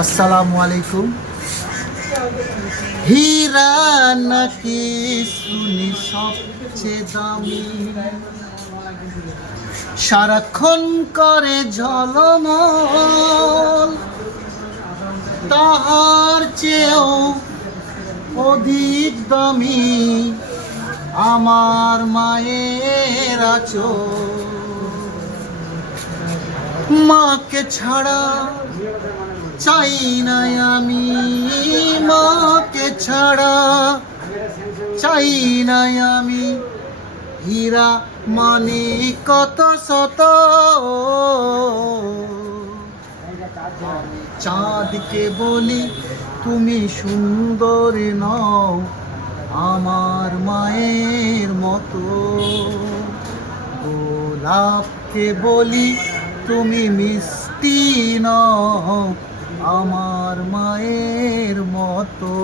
আসসালামু আলাইকুম। হীরা নাকি শুনি সবচেয়ে দামি, সারাক্ষণ করে ঝলমল, তাহার চেয়েও অধিক দামি আমার মায়ের আঁচল। মাকে ছাড়া চাই না আমি, মাকে ছাড়া চাই না আমি। হীরা মানে কত শত, আমি চাঁদকে বলি তুমি সুন্দর নও আমার মায়ের মতো। গোলাপকে বলি তুমি মিষ্টি নও আমার মায়ের মতো।